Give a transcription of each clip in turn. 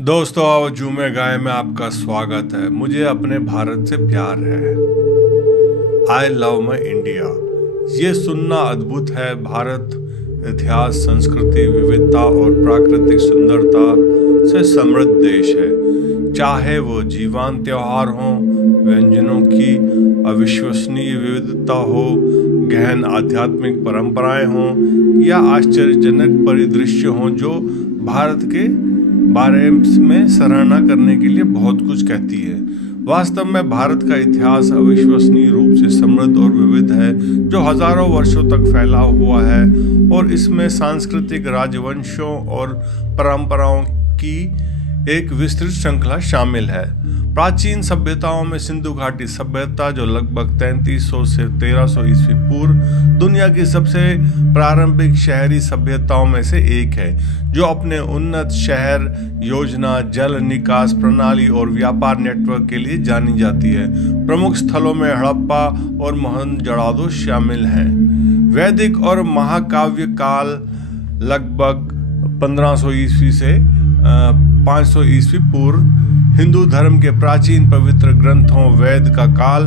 दोस्तों आओ झूमे गाए में आपका स्वागत है। मुझे अपने भारत से प्यार है। I love my India. ये सुनना अद्भुत है। भारत इतिहास, संस्कृति, विविधता और प्राकृतिक सुंदरता से समृद्ध देश है। चाहे वो जीवंत त्योहार हों, व्यंजनों की अविश्वसनीय विविधता हो, गहन आध्यात्मिक परंपराएं हों या आश्चर्यजनक परिदृश्य हों, जो भारत के बारे में सराहना करने के लिए बहुत कुछ कहती है। वास्तव में भारत का इतिहास अविश्वसनीय रूप से समृद्ध और विविध है, जो हजारों वर्षों तक फैला हुआ है और इसमें सांस्कृतिक, राजवंशों और परंपराओं की एक विस्तृत श्रृंखला शामिल है। प्राचीन सभ्यताओं में सिंधु घाटी सभ्यता, जो लगभग 3300 से 1300 ईस्वी पूर्व दुनिया की सबसे प्रारंभिक शहरी सभ्यताओं में से एक है, जो अपने उन्नत शहर योजना, जल निकास प्रणाली और व्यापार नेटवर्क के लिए जानी जाती है। प्रमुख स्थलों में हड़प्पा और मोहनजोदड़ो शामिल हैं। वैदिक और महाकाव्य काल लगभग 1500 ईस्वी से 500 ईस्वी पूर्व, हिंदू धर्म के प्राचीन पवित्र ग्रंथों वेद का काल।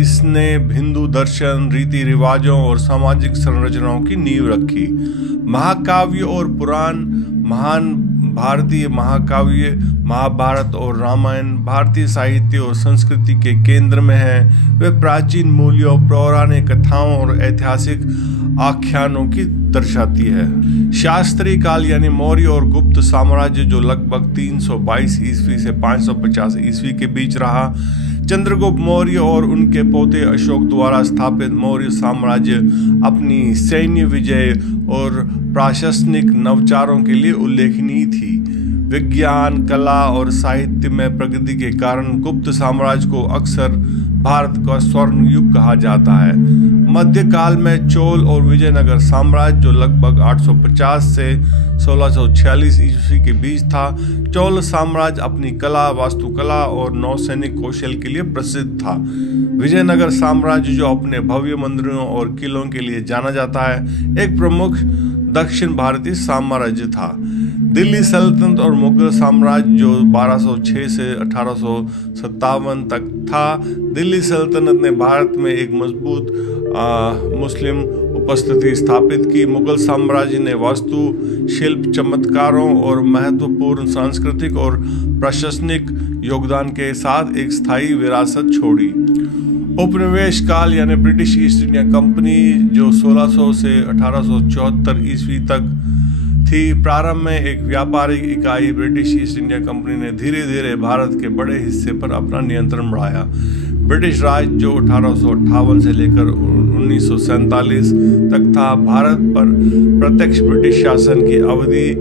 इसने हिंदू दर्शन, रीति रिवाजों और सामाजिक संरचनाओं की नींव रखी। महाकाव्य और पुराण, महान भारतीय महाकाव्य महाभारत और रामायण भारतीय साहित्य और संस्कृति के केंद्र में हैं। वे प्राचीन मूल्यों, पौराणिक कथाओं और ऐतिहासिक आख्यानों की दर्शाती है। शास्त्री काल यानी मौर्य और गुप्त साम्राज्य, जो लगभग 322 ईस्वी से 550 ईस्वी के बीच रहा। चंद्रगुप्त मौर्य और उनके पोते अशोक द्वारा स्थापित मौर्य साम्राज्य अपनी सैन्य विजय और प्रशासनिक नवचारों के लिए उल्लेखनीय थी। विज्ञान, कला और साहित्य में प्रगति के कारण गुप्त साम्राज्य को अक्सर भारत का स्वर्ण युग कहा जाता है। मध्यकाल में चोल और विजयनगर साम्राज्य, जो लगभग 850 से 1646 ईस्वी के बीच था। चोल साम्राज्य अपनी कला, वास्तुकला और नौसैनिक कौशल के लिए प्रसिद्ध था। विजयनगर साम्राज्य, जो अपने भव्य मंदिरों और किलों के लिए जाना जाता है, एक प्रमुख दक्षिण भारतीय साम्राज्य था। दिल्ली सल्तनत और मुगल साम्राज्य, जो 1206 से 1857 तक था। दिल्ली सल्तनत ने भारत में एक मजबूत मुस्लिम उपस्थिति स्थापित की। मुगल साम्राज्य ने वास्तु शिल्प, चमत्कारों और महत्वपूर्ण सांस्कृतिक और प्रशासनिक योगदान के साथ एक स्थायी विरासत छोड़ी। उपनिवेश काल यानी ब्रिटिश ईस्ट इंडिया कंपनी, जो 1600 से 1874 ईस्वी तक थी, प्रारंभ में एक व्यापारिक इकाई। ब्रिटिश ईस्ट इंडिया कंपनी ने धीरे धीरे भारत के बड़े हिस्से पर अपना नियंत्रण बढ़ाया। ब्रिटिश राज, जो 1858 से लेकर 1947 तक था, भारत पर प्रत्यक्ष ब्रिटिश शासन की अवधि,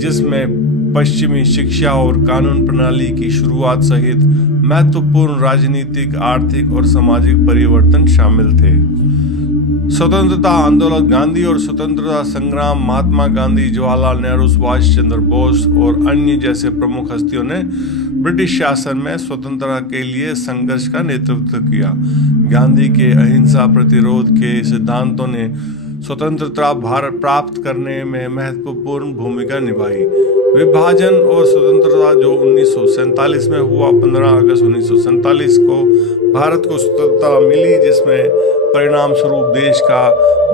जिसमें पश्चिमी शिक्षा और कानून प्रणाली की शुरुआत सहित महत्वपूर्ण राजनीतिक, आर्थिक और सामाजिक परिवर्तन शामिल थे। स्वतंत्रता आंदोलन, गांधी और स्वतंत्रता संग्राम, महात्मा गांधी, जवाहरलाल नेहरू, सुभाष चंद्र बोस और अन्य जैसे प्रमुख हस्तियों ने ब्रिटिश शासन में स्वतंत्रता के लिए संघर्ष का नेतृत्व किया। गांधी के अहिंसा प्रतिरोध के सिद्धांतों ने स्वतंत्रता भारत प्राप्त करने में महत्वपूर्ण भूमिका निभाई। विभाजन और स्वतंत्रता, जो 1947 में हुआ, 15 अगस्त 1947 को भारत को स्वतंत्रता मिली, जिसमें परिणाम स्वरूप देश का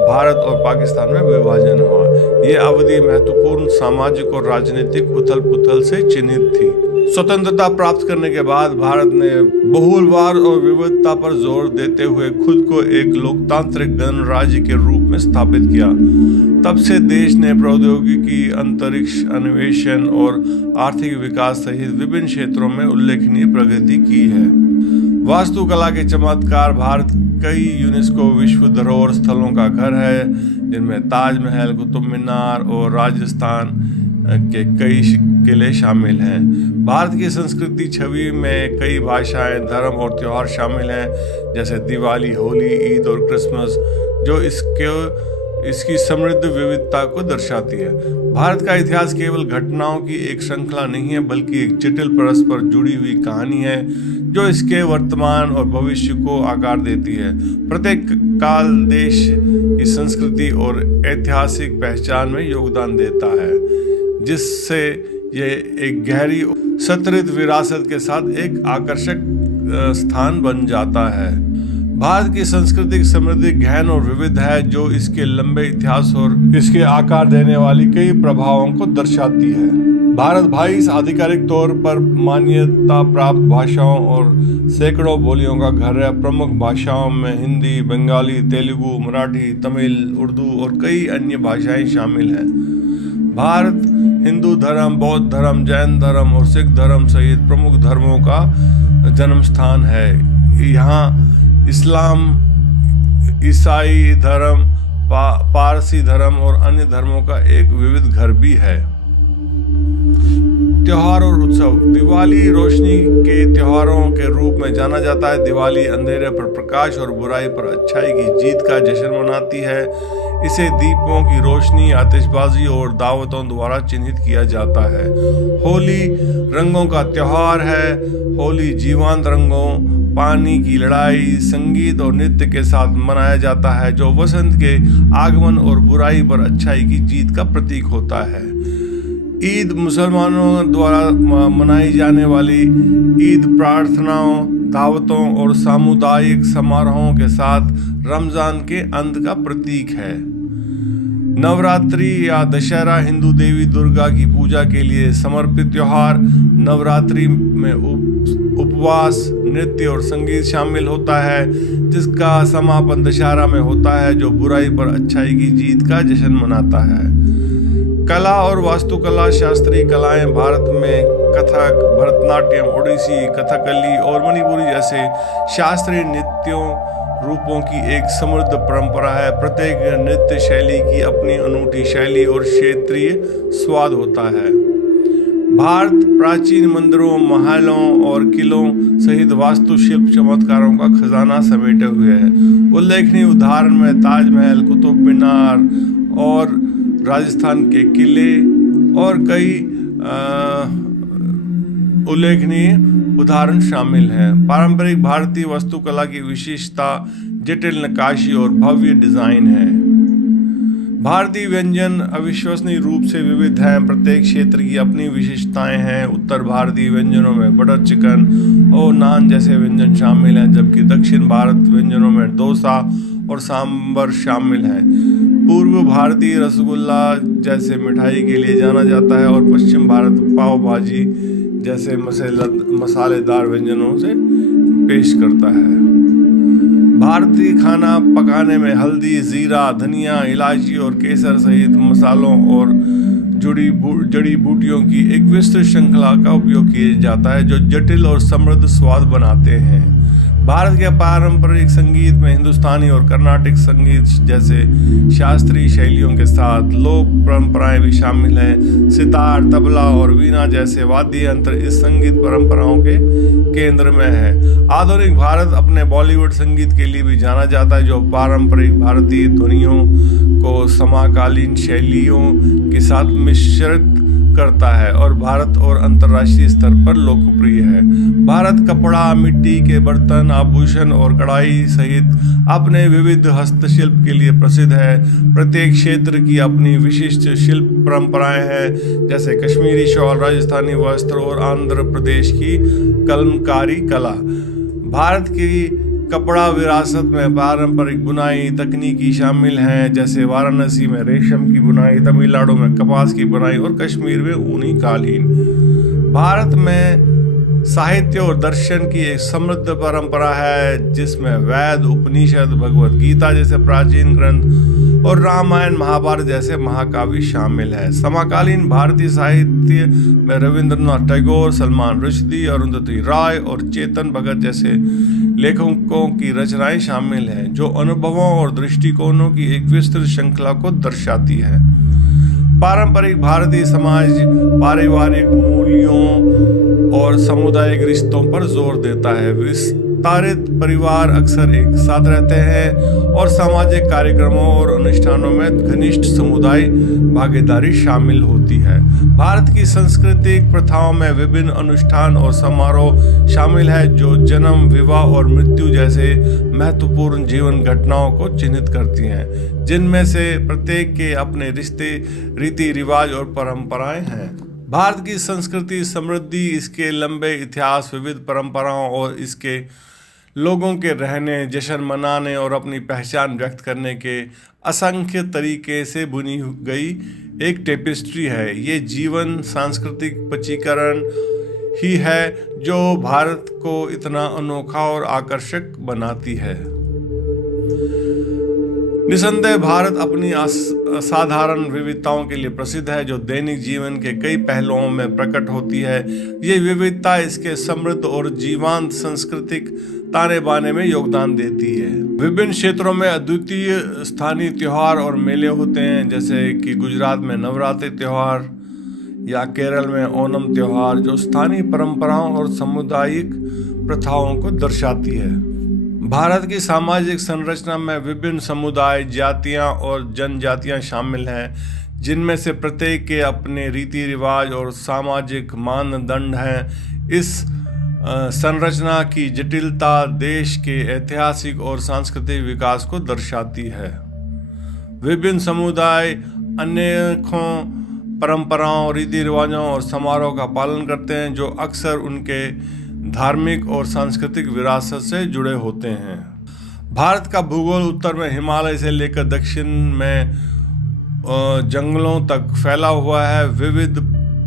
भारत और पाकिस्तान में विभाजन हुआ। ये अवधि महत्वपूर्ण सामाजिक और राजनीतिक उथल पुथल से चिन्हित थी। स्वतंत्रता प्राप्त करने के बाद भारत ने बहुलवाद और विविधता पर जोर देते हुए खुद को एक लोकतांत्रिक गणराज्य के रूप में स्थापित किया। तब से देश ने प्रौद्योगिकी, अंतरिक्ष अन्वेषण और आर्थिक विकास सहित विभिन्न क्षेत्रों में उल्लेखनीय प्रगति की है। वास्तुकला के चमत्कार, भारत कई यूनेस्को विश्व धरोहर स्थलों का घर है, जिनमें ताजमहल, कुतुब मीनार और राजस्थान के कई किले शामिल हैं। भारत की संस्कृति छवि में कई भाषाएं, धर्म और त्योहार शामिल हैं, जैसे दिवाली, होली, ईद और क्रिसमस, जो इसकी समृद्ध विविधता को दर्शाती है। भारत का इतिहास केवल घटनाओं की एक श्रृंखला नहीं है, बल्कि एक जटिल परस्पर जुड़ी हुई कहानी है, जो इसके वर्तमान और भविष्य को आकार देती है। प्रत्येक काल देश की संस्कृति और ऐतिहासिक पहचान में योगदान देता है, जिससे ये एक गहरी सत्रित विरासत के साथ एक आकर्षक स्थान बन जाता है। भारत की सांस्कृतिक समृद्धि गहन और विविध है, जो इसके लंबे इतिहास और इसके आकार देने वाली कई प्रभावों को दर्शाती है। भारत 22 आधिकारिक तौर पर मान्यता प्राप्त भाषाओं और सैकड़ों बोलियों का घर है। प्रमुख भाषाओं में हिंदी, बंगाली, तेलुगु, मराठी, तमिल, उर्दू और कई अन्य भाषाएं शामिल हैं। भारत हिंदू धर्म, बौद्ध धर्म, जैन धर्म और सिख धर्म सहित प्रमुख धर्मों का जन्म स्थान है। यहाँ इस्लाम, ईसाई धर्म, पारसी धर्म और अन्य धर्मों का एक विविध घर भी है। त्योहार और उत्सव। दिवाली रोशनी के त्योहारों के रूप में जाना जाता है। दिवाली अंधेरे पर प्रकाश और बुराई पर अच्छाई की जीत का जश्न मनाती है। इसे दीपों की रोशनी, आतिशबाजी और दावतों द्वारा चिन्हित किया जाता है। होली रंगों का त्योहार है। होली जीवंत रंगों, पानी की लड़ाई, संगीत और नृत्य के साथ मनाया जाता है, जो वसंत के आगमन और बुराई पर अच्छाई की जीत का प्रतीक होता है। ईद मुसलमानों द्वारा मनाई जाने वाली ईद प्रार्थनाओं, दावतों और सामुदायिक समारोहों के साथ रमजान के अंत का प्रतीक है। नवरात्रि या दशहरा हिंदू देवी दुर्गा की पूजा के लिए समर्पित त्योहार। नवरात्रि में उपवास, नृत्य और संगीत शामिल होता है, जिसका समापन दशहरा में होता है, जो बुराई पर अच्छाई की जीत का जश्न मनाता है। कला और वास्तुकला। शास्त्रीय कलाएं भारत में कथक, भरतनाट्यम, ओडिसी, कथकली और मणिपुरी जैसे शास्त्रीय नृत्यों रूपों की एक समृद्ध परंपरा है। प्रत्येक नृत्य शैली की अपनी अनूठी शैली और क्षेत्रीय स्वाद होता है। भारत प्राचीन मंदिरों, महलों और किलों सहित वास्तुशिल्प चमत्कारों का खजाना समेटे हुए है। उल्लेखनीय उदाहरण में ताजमहल, कुतुब मीनार और राजस्थान के किले और कई उल्लेखनीय उदाहरण शामिल हैं। पारंपरिक भारतीय वास्तुकला की विशेषता जटिल नक्काशी और भव्य डिजाइन है। भारतीय व्यंजन अविश्वसनीय रूप से विविध हैं। प्रत्येक क्षेत्र की अपनी विशेषताएं हैं। उत्तर भारतीय व्यंजनों में बटर चिकन और नान जैसे व्यंजन शामिल हैं, जबकि दक्षिण भारत व्यंजनों में डोसा और सांभर शामिल हैं। पूर्व भारतीय रसगुल्ला जैसे मिठाई के लिए जाना जाता है और पश्चिम भारत पाव भाजी जैसे मसालेदार व्यंजनों से पेश करता है। भारतीय खाना पकाने में हल्दी, जीरा, धनिया, इलायची और केसर सहित मसालों और जड़ी बूटियों की एक विस्तृत श्रृंखला का उपयोग किया जाता है, जो जटिल और समृद्ध स्वाद बनाते हैं। भारत के पारंपरिक संगीत में हिंदुस्तानी और कर्नाटक संगीत जैसे शास्त्रीय शैलियों के साथ लोक परंपराएं भी शामिल हैं। सितार, तबला और वीणा जैसे वाद्य यंत्र इस संगीत परंपराओं के केंद्र में है। आधुनिक भारत अपने बॉलीवुड संगीत के लिए भी जाना जाता है, जो पारंपरिक भारतीय ध्वनियों को समकालीन शैलियों के साथ मिश्रित करता है और भारत और अंतर्राष्ट्रीय स्तर पर लोकप्रिय है। भारत कपड़ा, मिट्टी के बर्तन, आभूषण और कढ़ाई सहित अपने विविध हस्तशिल्प के लिए प्रसिद्ध है। प्रत्येक क्षेत्र की अपनी विशिष्ट शिल्प परंपराएं हैं, जैसे कश्मीरी शॉल, राजस्थानी वस्त्र और आंध्र प्रदेश की कलमकारी कला। भारत की कपड़ा विरासत में पारंपरिक बुनाई तकनीकी शामिल हैं, जैसे वाराणसी में रेशम की बुनाई, तमिलनाडु में कपास की बुनाई और कश्मीर में ऊनी कालीन। भारत में साहित्य और दर्शन की एक समृद्ध परंपरा है, जिसमें वेद, उपनिषद, भगवद गीता जैसे प्राचीन ग्रंथ और रामायण, महाभारत जैसे महाकाव्य शामिल है। समकालीन भारतीय साहित्य में रविंद्रनाथ टैगोर, सलमान रुश्दी, अरुंधति राय और चेतन भगत जैसे लेखकों की रचनाएं शामिल हैं, जो अनुभवों और दृष्टिकोणों की एक विस्तृत श्रृंखला को दर्शाती है। पारंपरिक भारतीय समाज पारिवारिक मूल्यों और सामुदायिक रिश्तों पर जोर देता है। विस्तारित परिवार अक्सर एक साथ रहते हैं और सामाजिक कार्यक्रमों और अनुष्ठानों में घनिष्ठ समुदाय भागीदारी शामिल होती है। भारत की सांस्कृतिक प्रथाओं में विभिन्न अनुष्ठान और समारोह शामिल है, जो जन्म, विवाह और मृत्यु जैसे महत्वपूर्ण जीवन घटनाओं को चिन्हित करती हैं, जिनमें से प्रत्येक के अपने रिश्ते, रीति रिवाज और परंपराएं हैं। भारत की संस्कृति समृद्धि, इसके लंबे इतिहास, विविध परंपराओं और इसके लोगों के रहने, जश्न मनाने और अपनी पहचान व्यक्त करने के असंख्य तरीके से बुनी गई एक टेपेस्ट्री है। ये जीवन सांस्कृतिक पचीकरण ही है जो भारत को इतना अनोखा और आकर्षक बनाती है। निसंदेह भारत अपनी असाधारण विविधताओं के लिए प्रसिद्ध है, जो दैनिक जीवन के कई पहलुओं में प्रकट होती है। ये विविधता इसके समृद्ध और जीवंत सांस्कृतिक ताने बाने में योगदान देती है। विभिन्न क्षेत्रों में अद्वितीय स्थानीय त्योहार और मेले होते हैं, जैसे कि गुजरात में नवरात्रि त्योहार या केरल में ओणम त्योहार, जो स्थानीय परंपराओं और सामुदायिक प्रथाओं को दर्शाती है। भारत की सामाजिक संरचना में विभिन्न समुदाय, जातियां और जनजातियां शामिल हैं, जिनमें से प्रत्येक के अपने रीति रिवाज और सामाजिक मानदंड हैं। इस संरचना की जटिलता देश के ऐतिहासिक और सांस्कृतिक विकास को दर्शाती है। विभिन्न समुदाय अनेकों परंपराओं, रीति रिवाजों और समारोह का पालन करते हैं, जो अक्सर उनके धार्मिक और सांस्कृतिक विरासत से जुड़े होते हैं। भारत का भूगोल उत्तर में हिमालय से लेकर दक्षिण में जंगलों तक फैला हुआ है। विविध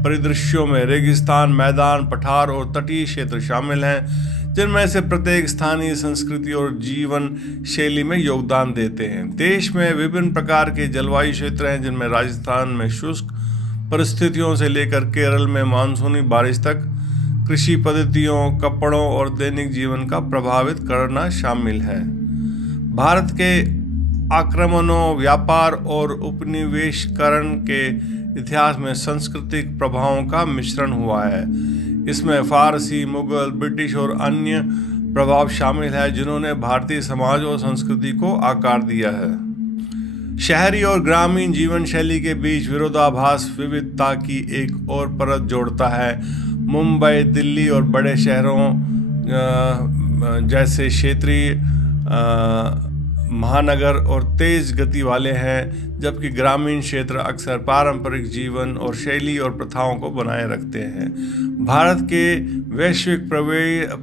परिदृश्यों में रेगिस्तान, मैदान, पठार और तटीय क्षेत्र शामिल हैं, जिनमें से प्रत्येक स्थानीय संस्कृति और जीवन शैली में योगदान देते हैं। देश में विभिन्न प्रकार के जलवायु क्षेत्र हैं, जिनमें राजस्थान में शुष्क परिस्थितियों से लेकर केरल में मानसूनी बारिश तक कृषि पद्धतियों, कपड़ों और दैनिक जीवन का प्रभावित करना शामिल है। भारत के आक्रमणों, व्यापार और उपनिवेशीकरण के इतिहास में सांस्कृतिक प्रभावों का मिश्रण हुआ है। इसमें फारसी, मुगल, ब्रिटिश और अन्य प्रभाव शामिल है, जिन्होंने भारतीय समाज और संस्कृति को आकार दिया है। शहरी और ग्रामीण जीवन शैली के बीच विरोधाभास विविधता की एक और परत जोड़ता है। मुंबई, दिल्ली और बड़े शहरों जैसे क्षेत्रीय महानगर और तेज गति वाले हैं, जबकि ग्रामीण क्षेत्र अक्सर पारंपरिक जीवन और शैली और प्रथाओं को बनाए रखते हैं। भारत के वैश्विक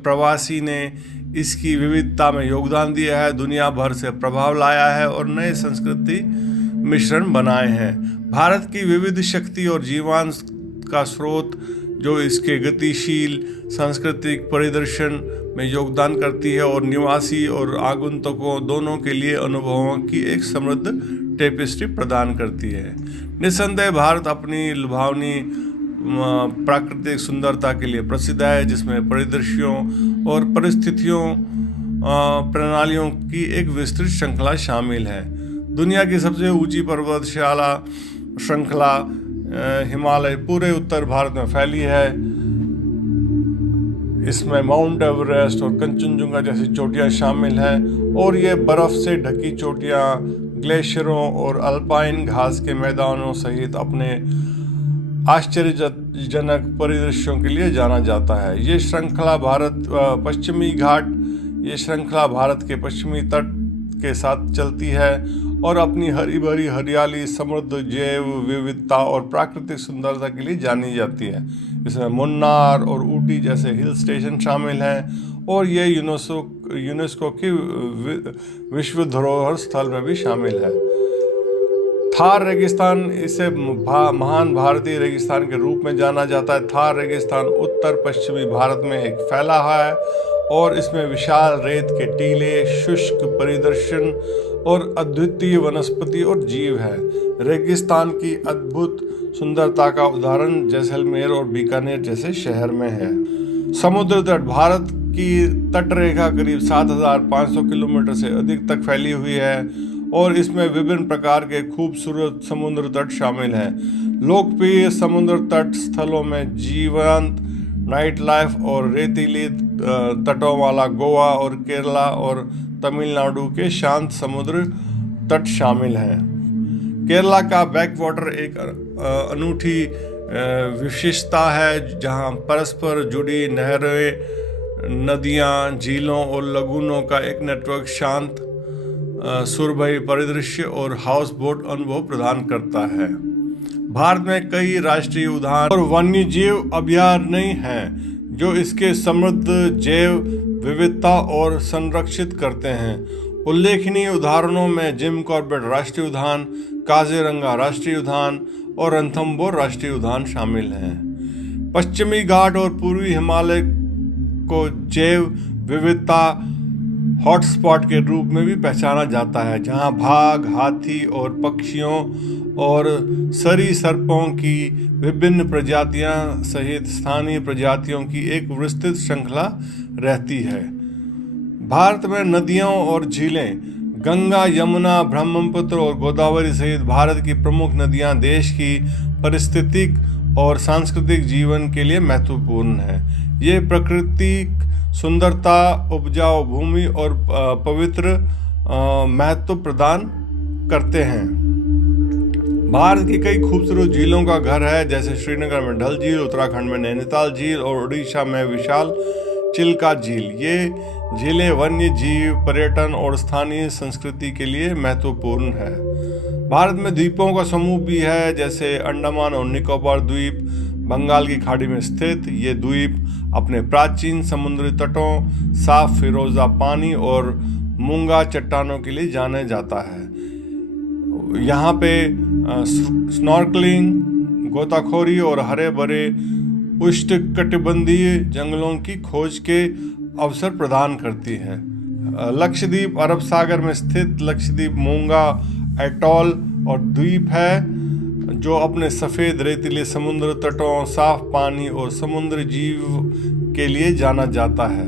प्रवासी ने इसकी विविधता में योगदान दिया है, दुनिया भर से प्रभाव लाया है और नए संस्कृति मिश्रण बनाए हैं। भारत की विविध शक्ति और जीवांश का स्रोत, जो इसके गतिशील सांस्कृतिक परिदर्शन में योगदान करती है और निवासी और आगंतुकों दोनों के लिए अनुभवों की एक समृद्ध टेपेस्ट्री प्रदान करती है। निस्संदेह भारत अपनी लुभावनी प्राकृतिक सुंदरता के लिए प्रसिद्ध है, जिसमें परिदृश्यों और परिस्थितियों प्रणालियों की एक विस्तृत श्रृंखला शामिल है। दुनिया की सबसे ऊंची पर्वतशाला श्रृंखला हिमालय पूरे उत्तर भारत में फैली है। इसमें माउंट एवरेस्ट और कंचनजुंगा जैसी चोटियां शामिल हैं, और ये बर्फ से ढकी चोटियां ग्लेशियरों और अल्पाइन घास के मैदानों सहित अपने आश्चर्यजनक परिदृश्यों के लिए जाना जाता है। ये श्रृंखला भारत के पश्चिमी तट के साथ चलती है और अपनी हरी भरी हरियाली, समृद्ध जैव विविधता और प्राकृतिक सुंदरता के लिए जानी जाती है। इसमें मुन्नार और ऊटी जैसे हिल स्टेशन शामिल हैं, और ये यूनेस्को की विश्व धरोहर स्थल में भी शामिल है। थार रेगिस्तान, इसे महान भारतीय रेगिस्तान के रूप में जाना जाता है। थार रेगिस्तान उत्तर पश्चिमी भारत में एक फैला है और इसमें विशाल रेत के टीले, शुष्क परिदर्शन और अद्वितीय वनस्पति और जीव है। रेगिस्तान की अद्भुत सुंदरता का उदाहरण जैसलमेर और बीकानेर जैसे शहर में है। समुद्र तट, भारत की तटरेखा करीब 7,500 किलोमीटर से अधिक तक फैली हुई है और इसमें विभिन्न प्रकार के खूबसूरत समुद्र तट शामिल हैं। लोकप्रिय समुद्र तट स्थलों में जीवंत नाइट लाइफ और रेतीली तटों वाला गोवा और केरला और तमिलनाडु के शांत समुद्र तट शामिल हैं। केरला का बैकवाटर एक अनूठी विशेषता है, जहां परस्पर जुड़ी नहरें, नदियां, झीलों और लगूनों का एक नेटवर्क शांत सुरभई परिदृश्य और हाउस बोट अनुभव प्रदान करता है। भारत में कई राष्ट्रीय उद्यान और वन्यजीव अभयारण्य हैं जो इसके समृद्ध जैव विविधता और संरक्षित करते हैं। उल्लेखनीय उदाहरणों में जिम कॉर्बेट राष्ट्रीय उद्यान, काजीरंगा राष्ट्रीय उद्यान और रणथंभौर राष्ट्रीय उद्यान शामिल हैं। पश्चिमी घाट और पूर्वी हिमालय को जैव विविधता हॉटस्पॉट के रूप में भी पहचाना जाता है, जहां बाघ, हाथी और पक्षियों और सरीसृपों की विभिन्न प्रजातियां सहित स्थानीय प्रजातियों की एक विस्तृत श्रृंखला रहती है। भारत में नदियों और झीलें गंगा, यमुना, ब्रह्मपुत्र और गोदावरी सहित भारत की प्रमुख नदियां देश की पारिस्थितिक और सांस्कृतिक जीवन के लिए महत्वपूर्ण है। ये प्राकृतिक सुंदरता, उपजाऊ भूमि और पवित्र महत्व प्रदान करते हैं। भारत की कई खूबसूरत झीलों का घर है, जैसे श्रीनगर में डल झील, उत्तराखंड में नैनीताल झील और उड़ीसा में विशाल चिल्का झील। ये झीलें वन्य जीव, पर्यटन और स्थानीय संस्कृति के लिए महत्वपूर्ण है। भारत में द्वीपों का समूह भी है, जैसे अंडमान और निकोबार द्वीप बंगाल की खाड़ी में स्थित। ये द्वीप अपने प्राचीन समुद्री तटों, साफ फिरोजा पानी और मूंगा चट्टानों के लिए जाने जाता है। यहाँ पे स्नॉर्कलिंग, गोताखोरी और हरे भरे उष्णकटिबंधीय जंगलों की खोज के अवसर प्रदान करती है। लक्षद्वीप अरब सागर में स्थित लक्षद्वीप मूंगा एटॉल और द्वीप है, जो अपने सफ़ेद रेतीले समुद्र तटों, साफ पानी और समुद्री जीव के लिए जाना जाता है।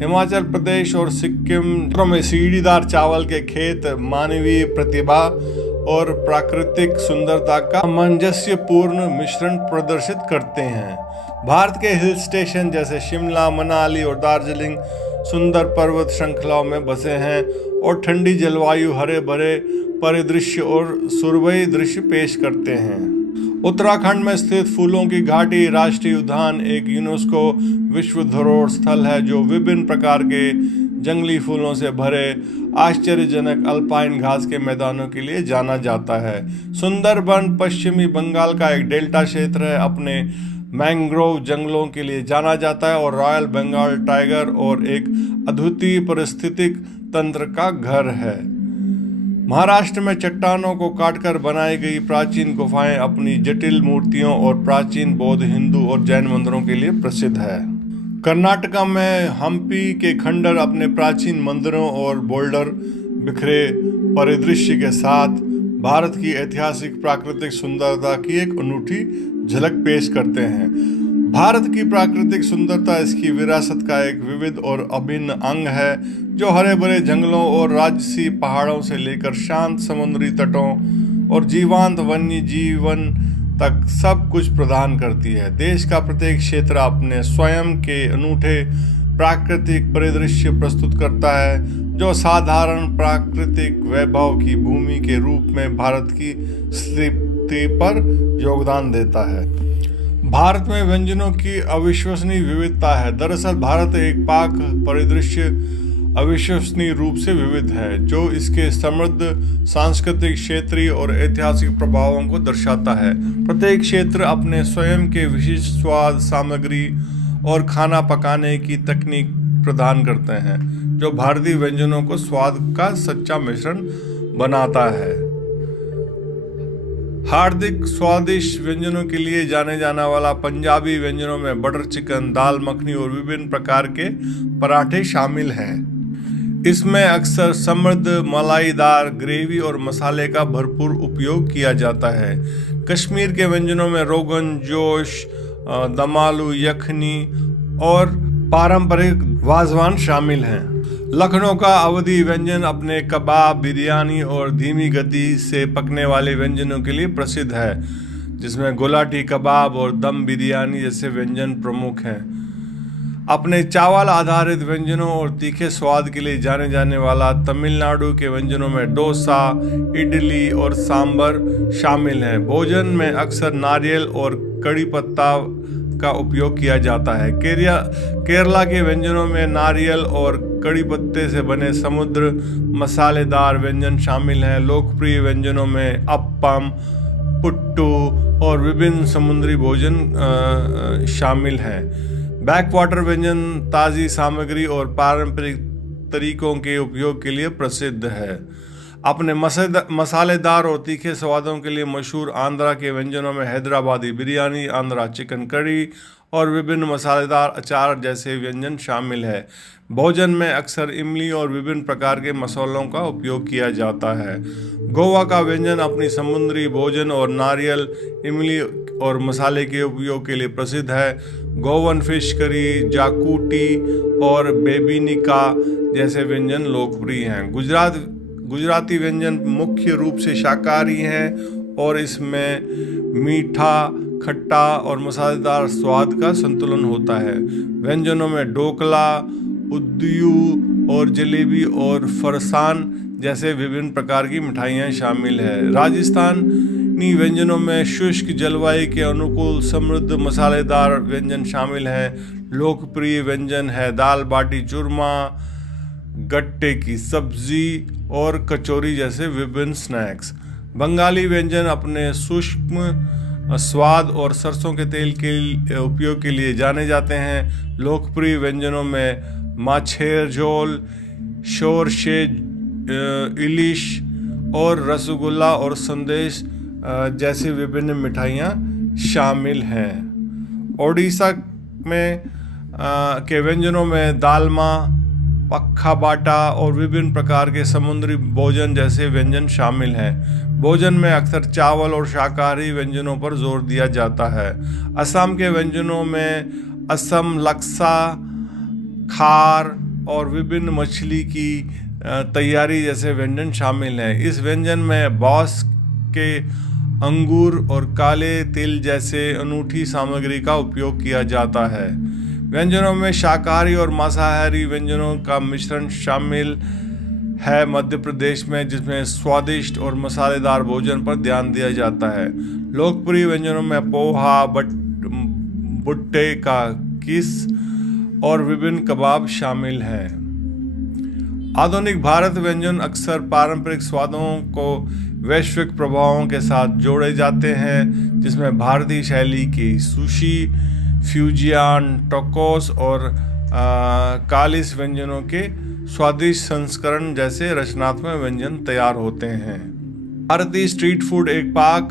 हिमाचल प्रदेश और सिक्किम में सीढ़ीदार चावल के खेत मानवीय प्रतिभा और प्राकृतिक सुंदरता का सामंजस्यपूर्ण मिश्रण प्रदर्शित करते हैं। भारत के हिल स्टेशन जैसे शिमला, मनाली और दार्जिलिंग सुंदर पर्वत श्रृंखलाओं में बसे हैं और ठंडी जलवायु, हरे भरे परिदृश्य और सुरभि दृश्य पेश करते हैं। उत्तराखंड में स्थित फूलों की घाटी राष्ट्रीय उद्यान एक यूनेस्को विश्व धरोहर स्थल है, जो विभिन्न प्रकार के जंगली फूलों से भरे आश्चर्यजनक अल्पाइन घास के मैदानों के लिए जाना जाता है। सुंदरबन पश्चिमी बंगाल का एक डेल्टा क्षेत्र है, अपने मैंग्रोव जंगलों के लिए जाना जाता है और रॉयल बंगाल टाइगर और एक अद्वितीय पारिस्थितिक तंत्र का घर है। महाराष्ट्र में चट्टानों को काटकर बनाई गई प्राचीन गुफाएं अपनी जटिल मूर्तियों और प्राचीन बौद्ध, हिंदू और जैन मंदिरों के लिए प्रसिद्ध है। कर्नाटका में हम्पी के खंडर अपने प्राचीन मंदिरों और बोल्डर बिखरे परिदृश्य के साथ भारत की ऐतिहासिक प्राकृतिक सुंदरता की एक अनूठी झलक पेश करते हैं। भारत की प्राकृतिक सुंदरता इसकी विरासत का एक विविध और अभिन्न अंग है, जो हरे भरे जंगलों और राजसी पहाड़ों से लेकर शांत समुद्री तटों और जीवंत वन्य जीवन तक सब कुछ प्रदान करती है। देश का प्रत्येक क्षेत्र अपने स्वयं के अनूठे प्राकृतिक परिदृश्य प्रस्तुत करता है, जो साधारण प्राकृतिक वैभव की भूमि के रूप में भारत की स्थिति पर योगदान देता है। भारत में व्यंजनों की अविश्वसनीय विविधता है। दरअसल भारत एक पाक परिदृश्य अविश्वसनीय रूप से विविध है, जो इसके समृद्ध सांस्कृतिक, क्षेत्रीय और ऐतिहासिक प्रभावों को दर्शाता है। प्रत्येक क्षेत्र अपने स्वयं के विशिष्ट स्वाद, सामग्री और खाना पकाने की तकनीक प्रदान करते हैं, जो भारतीय व्यंजनों को स्वाद का सच्चा मिश्रण बनाता है। हार्दिक स्वादिष्ट व्यंजनों के लिए जाने जाना वाला पंजाबी व्यंजनों में बटर चिकन, दाल मखनी और विभिन्न प्रकार के पराठे शामिल हैं। इसमें अक्सर समृद्ध मलाईदार ग्रेवी और मसाले का भरपूर उपयोग किया जाता है। कश्मीर के व्यंजनों में रोगन जोश, दम आलू, यखनी और पारंपरिक वाजवान शामिल हैं। लखनऊ का अवधी व्यंजन अपने कबाब, बिरयानी और धीमी गति से पकने वाले व्यंजनों के लिए प्रसिद्ध है, जिसमें गुलाटी कबाब और दम बिरयानी जैसे व्यंजन प्रमुख हैं। अपने चावल आधारित व्यंजनों और तीखे स्वाद के लिए जाने जाने वाला तमिलनाडु के व्यंजनों में डोसा, इडली और सांभर शामिल हैं। भोजन में अक्सर नारियल और कड़ी पत्ता का उपयोग किया जाता है। केरला के व्यंजनों में नारियल और कड़ी पत्ते से बने समुद्र मसालेदार व्यंजन शामिल हैं। लोकप्रिय व्यंजनों में अप्पम, पुट्टू और विभिन्न समुद्री भोजन शामिल हैं। बैकवाटर व्यंजन ताज़ी सामग्री और पारंपरिक तरीकों के उपयोग के लिए प्रसिद्ध है। अपने मसालेदार और तीखे स्वादों के लिए मशहूर आंध्रा के व्यंजनों में हैदराबादी बिरयानी, आंध्रा चिकन करी और विभिन्न मसालेदार अचार जैसे व्यंजन शामिल है। भोजन में अक्सर इमली और विभिन्न प्रकार के मसालों का उपयोग किया जाता है। गोवा का व्यंजन अपनी समुद्री भोजन और नारियल, इमली और मसाले के उपयोग के लिए प्रसिद्ध है। गोवन फिश करी, जाकूटी और बेबिनिका जैसे व्यंजन लोकप्रिय हैं। गुजराती व्यंजन मुख्य रूप से शाकाहारी हैं और इसमें मीठा, खट्टा और मसालेदार स्वाद का संतुलन होता है। व्यंजनों में ढोकला, उद्यू और जलेबी और फरसान जैसे विभिन्न प्रकार की मिठाइयाँ शामिल हैं। राजस्थानी व्यंजनों में शुष्क जलवायु के अनुकूल समृद्ध मसालेदार व्यंजन शामिल हैं। लोकप्रिय व्यंजन है दाल बाटी चूरमा, गट्टे की सब्जी और कचौरी जैसे विभिन्न स्नैक्स। बंगाली व्यंजन अपने सूक्ष्म स्वाद और सरसों के तेल के उपयोग के लिए जाने जाते हैं। लोकप्रिय व्यंजनों में माछेर झोल, शोरशे, इलिश और रसगुल्ला और संदेश जैसी विभिन्न मिठाइयाँ शामिल हैं। ओडिशा में के व्यंजनों में दालमा, पक्खा बाटा और विभिन्न प्रकार के समुद्री भोजन जैसे व्यंजन शामिल हैं। भोजन में अक्सर चावल और शाकाहारी व्यंजनों पर जोर दिया जाता है। असम के व्यंजनों में असम लक्सा, खार और विभिन्न मछली की तैयारी जैसे व्यंजन शामिल हैं। इस व्यंजन में बांस के अंगूर और काले तिल जैसे अनूठी सामग्री का उपयोग किया जाता है। व्यंजनों में शाकाहारी और मांसाहारी व्यंजनों का मिश्रण शामिल है। मध्य प्रदेश में जिसमें स्वादिष्ट और मसालेदार भोजन पर ध्यान दिया जाता है। लोकप्रिय व्यंजनों में पोहा, भुट्टे का किस और विभिन्न कबाब शामिल हैं। आधुनिक भारत व्यंजन अक्सर पारंपरिक स्वादों को वैश्विक प्रभावों के साथ जोड़े जाते हैं, जिसमें भारतीय शैली की सुशी, फ्यूजियन, टकोस और कालिस व्यंजनों के स्वादिष्ट संस्करण जैसे रचनात्मक व्यंजन तैयार होते हैं। भारतीय स्ट्रीट फूड एक पाक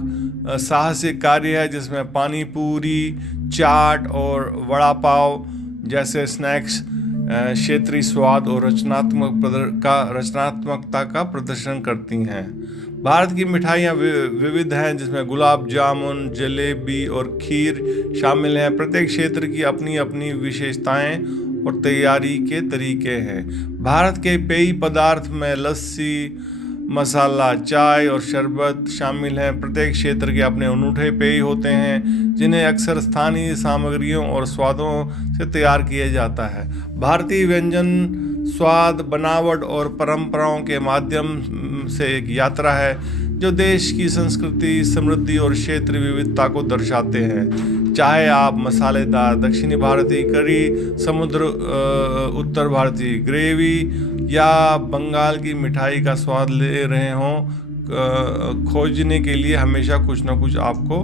साहसिक कार्य है जिसमें पानी पूरी, चाट और वड़ा पाव जैसे स्नैक्स क्षेत्रीय स्वाद और रचनात्मकता का प्रदर्शन करती हैं। भारत की मिठाइयाँ विविध हैं जिसमें गुलाब जामुन, जलेबी और खीर शामिल हैं। प्रत्येक क्षेत्र की अपनी अपनी विशेषताएं और तैयारी के तरीके हैं। भारत के पेय पदार्थ में लस्सी, मसाला चाय और शरबत शामिल हैं। प्रत्येक क्षेत्र के अपने अनूठे पेय होते हैं जिन्हें अक्सर स्थानीय सामग्रियों और स्वादों से तैयार किया जाता है। भारतीय व्यंजन स्वाद, बनावट और परंपराओं के माध्यम से एक यात्रा है जो देश की संस्कृति, समृद्धि और क्षेत्रीय विविधता को दर्शाते हैं। चाहे आप मसालेदार दक्षिणी भारतीय करी, उत्तर भारतीय ग्रेवी या बंगाल की मिठाई का स्वाद ले रहे हों, खोजने के लिए हमेशा कुछ न कुछ आपको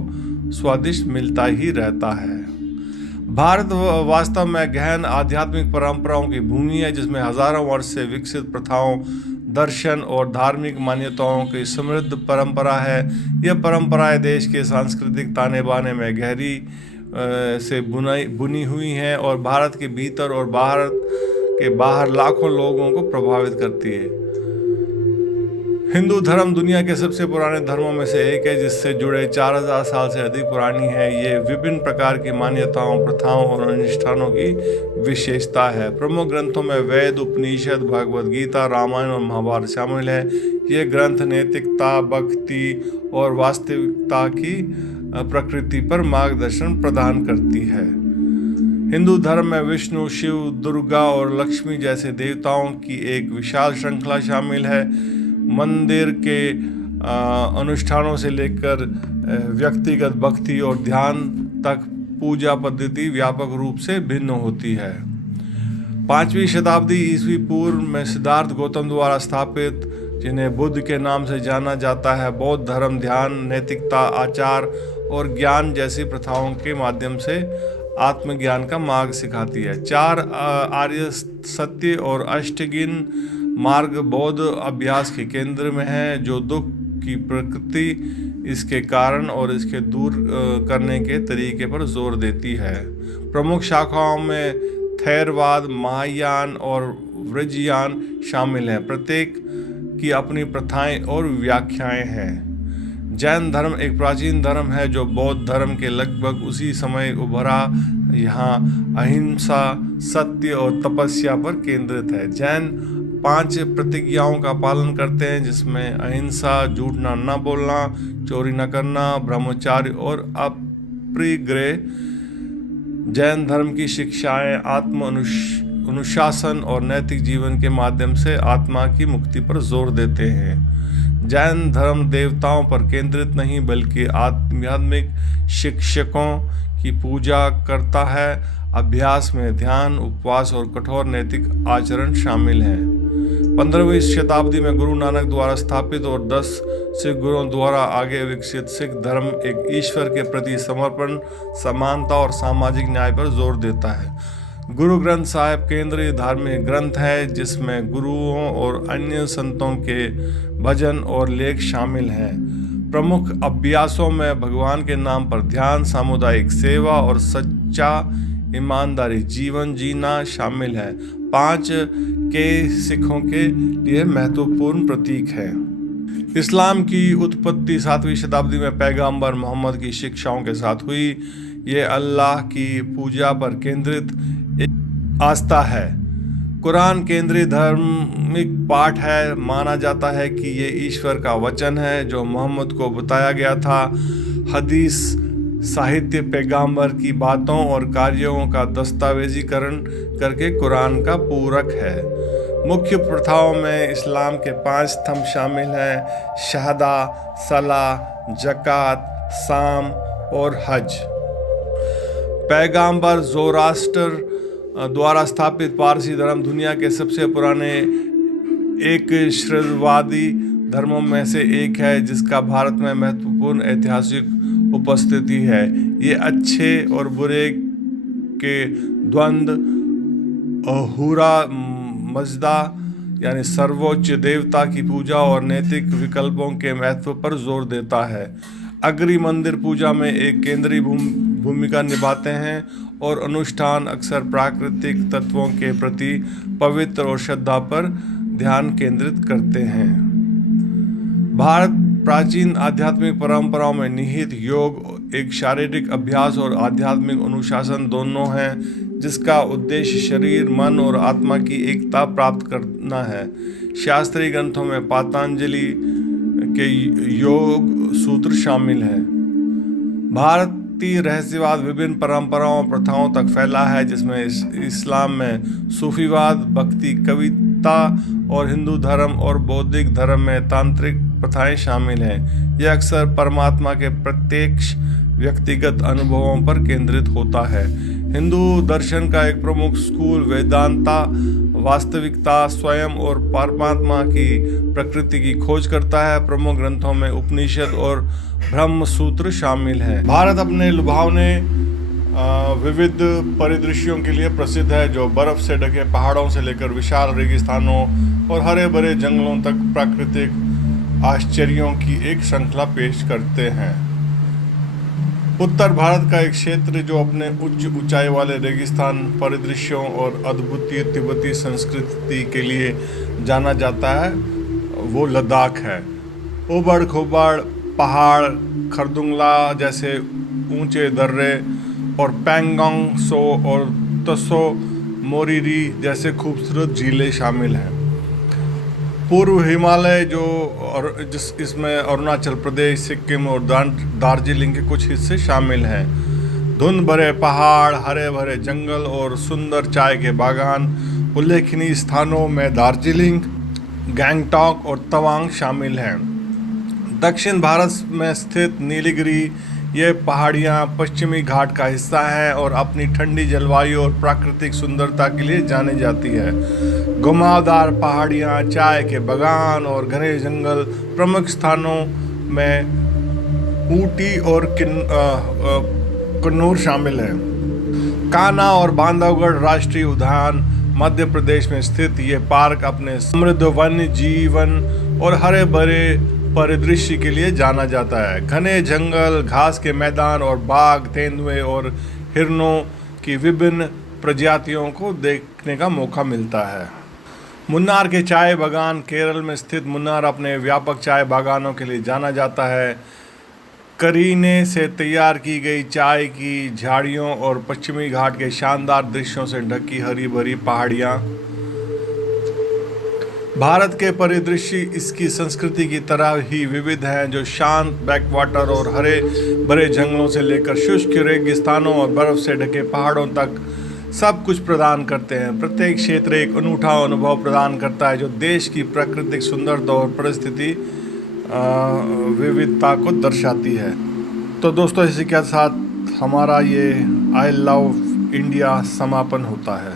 स्वादिष्ट मिलता ही रहता है। भारत वास्तव में गहन आध्यात्मिक परंपराओं की भूमि है जिसमें हजारों वर्ष से विकसित प्रथाओं, दर्शन और धार्मिक मान्यताओं की समृद्ध परंपरा है। यह परंपराएं देश के सांस्कृतिक ताने बाने में गहरी से बुनी हुई हैं और भारत के भीतर और भारत के बाहर लाखों लोगों को प्रभावित करती है। हिंदू धर्म दुनिया के सबसे पुराने धर्मों में से एक है जिससे जुड़े 4000 साल से अधिक पुरानी है। ये विभिन्न प्रकार की मान्यताओं, प्रथाओं और अनुष्ठानों की विशेषता है। प्रमुख ग्रंथों में वेद, उपनिषद, भगवद गीता, रामायण और महाभारत शामिल है। ये ग्रंथ नैतिकता, भक्ति और वास्तविकता की प्रकृति पर मार्गदर्शन प्रदान करती है। हिंदू धर्म में विष्णु, शिव, दुर्गा और लक्ष्मी जैसे देवताओं की एक विशाल श्रृंखला शामिल है। मंदिर के अनुष्ठानों से लेकर व्यक्तिगत भक्ति और ध्यान तक पूजा पद्धति व्यापक रूप से भिन्न होती है। 5वीं शताब्दी ईस्वी पूर्व में सिद्धार्थ गौतम द्वारा स्थापित जिन्हें बुद्ध के नाम से जाना जाता है। बौद्ध धर्म ध्यान, नैतिकता, आचार और ज्ञान जैसी प्रथाओं के माध्यम से आत्मज्ञान का मार्ग सिखाती है। 4 आर्य सत्य और अष्टगिन मार्ग बौद्ध अभ्यास के केंद्र में है, जो दुख की प्रकृति, इसके कारण और इसके दूर करने के तरीके पर जोर देती है। प्रमुख शाखाओं में थेरवाद, महायान और वज्रयान शामिल हैं। प्रत्येक की अपनी प्रथाएं और व्याख्याएं हैं। जैन धर्म एक प्राचीन धर्म है जो बौद्ध धर्म के लगभग उसी समय उभरा। यहाँ अहिंसा, सत्य और तपस्या पर केंद्रित है। जैन 5 प्रतिज्ञाओं का पालन करते हैं, जिसमें अहिंसा, झूठ न बोलना, चोरी न करना, ब्रह्मचार्य और अपरिग्रह। जैन धर्म की शिक्षाएं आत्म अनुशासन और नैतिक जीवन के माध्यम से आत्मा की मुक्ति पर जोर देते हैं। जैन धर्म देवताओं पर केंद्रित नहीं बल्कि आध्यात्मिक शिक्षकों की पूजा करता है। अभ्यास में ध्यान, उपवास और कठोर नैतिक आचरण शामिल हैं। 15वीं शताब्दी में गुरु नानक द्वारा स्थापित और 10 सिख गुरुओं द्वारा आगे विकसित सिख धर्म एक ईश्वर के प्रति समर्पण, समानता और सामाजिक न्याय पर जोर देता है। गुरु ग्रंथ साहिब केंद्रीय धार्मिक ग्रंथ है, जिसमें गुरुओं और अन्य संतों के भजन और लेख शामिल हैं। प्रमुख अभ्यासों में भगवान के नाम पर ध्यान, सामुदायिक सेवा और सच्चा ईमानदारी जीवन जीना शामिल है। 5 के सिखों के लिए महत्वपूर्ण प्रतीक है। इस्लाम की उत्पत्ति 7वीं शताब्दी में पैगंबर मोहम्मद की शिक्षाओं के साथ हुई। ये अल्लाह की पूजा पर केंद्रित एक आस्था है। कुरान केंद्रीय धार्मिक पाठ है। माना जाता है कि ये ईश्वर का वचन है जो मोहम्मद को बताया गया था। हदीस साहित्य पैगंबर की बातों और कार्यों का दस्तावेजीकरण करके कुरान का पूरक है। मुख्य प्रथाओं में इस्लाम के 5 स्तंभ शामिल हैं: शहादा, सलाह, ज़कात, साम और हज। पैगंबर ज़ोरास्टर द्वारा स्थापित पारसी धर्म दुनिया के सबसे पुराने एक श्रद्धवादी धर्मों में से एक है, जिसका भारत में महत्वपूर्ण ऐतिहासिक उपस्थिति है। ये अच्छे और बुरे के द्वंद्व, अहूरा मजदा यानी सर्वोच्च देवता की पूजा और नैतिक विकल्पों के महत्व पर जोर देता है। अग्नि मंदिर पूजा में एक केंद्रीय भूमिका निभाते हैं और अनुष्ठान अक्सर प्राकृतिक तत्वों के प्रति पवित्र और श्रद्धा पर ध्यान केंद्रित करते हैं। भारत प्राचीन आध्यात्मिक परंपराओं में निहित योग एक शारीरिक अभ्यास और आध्यात्मिक अनुशासन दोनों है, जिसका उद्देश्य शरीर, मन और आत्मा की एकता प्राप्त करना है। शास्त्रीय ग्रंथों में पतंजलि के योग सूत्र शामिल हैं। भारतीय रहस्यवाद विभिन्न परंपराओं प्रथाओं तक फैला है, जिसमें इस्लाम में सूफीवाद, भक्ति, कविता और हिंदू धर्म और बौद्धिक धर्म में तांत्रिक प्रथाएं शामिल हैं। यह अक्सर परमात्मा के प्रत्यक्ष व्यक्तिगत अनुभवों पर केंद्रित होता है। हिंदू दर्शन का एक प्रमुख स्कूल वेदांता वास्तविकता, स्वयं और परमात्मा की प्रकृति की खोज करता है। प्रमुख ग्रंथों में उपनिषद और ब्रह्म सूत्र शामिल हैं। भारत अपने लुभावने विविध परिदृश्यों के लिए प्रसिद्ध है, जो बर्फ से ढके पहाड़ों से लेकर विशाल रेगिस्तानों और हरे भरे जंगलों तक प्राकृतिक आश्चर्यों की एक श्रृंखला पेश करते हैं। उत्तर भारत का एक क्षेत्र जो अपने उच्च ऊंचाई वाले रेगिस्तान परिदृश्यों और अद्भुत तिब्बती संस्कृति के लिए जाना जाता है, वो लद्दाख है। उबड़ खाबड़ पहाड़, खरदुंगला जैसे ऊंचे दर्रे और पैंगोंग सो और तसो मोरिरी जैसे खूबसूरत झीलें शामिल हैं। पूर्व हिमालय इसमें अरुणाचल प्रदेश, सिक्किम और दार्जिलिंग के कुछ हिस्से शामिल हैं। धुंध भरे पहाड़, हरे भरे जंगल और सुंदर चाय के बागान। उल्लेखनीय स्थानों में दार्जिलिंग, गैंगटॉक और तवांग शामिल हैं। दक्षिण भारत में स्थित नीलगिरी ये पहाड़ियाँ पश्चिमी घाट का हिस्सा है और अपनी ठंडी जलवायु और प्राकृतिक सुंदरता के लिए जानी जाती है। घुमावदार पहाड़ियाँ, चाय के बागान और घने जंगल प्रमुख स्थानों में ऊटी और कन्नौर शामिल है। कान्हा और बांधवगढ़ राष्ट्रीय उद्यान मध्य प्रदेश में स्थित ये पार्क अपने समृद्ध वन्य जीवन और हरे भरे परिदृश्य के लिए जाना जाता है। घने जंगल, घास के मैदान और बाघ, तेंदुए और हिरणों की विभिन्न प्रजातियों को देखने का मौका मिलता है। मुन्नार के चाय बागान। केरल में स्थित मुन्नार अपने व्यापक चाय बागानों के लिए जाना जाता है। करीने से तैयार की गई चाय की झाड़ियों और पश्चिमी घाट के शानदार दृश्यों से ढकी हरी भरी पहाड़ियाँ भारत के परिदृश्य इसकी संस्कृति की तरह ही विविध हैं, जो शांत बैकवाटर और हरे भरे जंगलों से लेकर शुष्क रेगिस्तानों और बर्फ से ढके पहाड़ों तक सब कुछ प्रदान करते हैं। प्रत्येक क्षेत्र एक अनूठा अनुभव प्रदान करता है, जो देश की प्राकृतिक सुंदरता और परिस्थिति विविधता को दर्शाती है। तो दोस्तों, इसी के साथ हमारा ये आई लव इंडिया समापन होता है।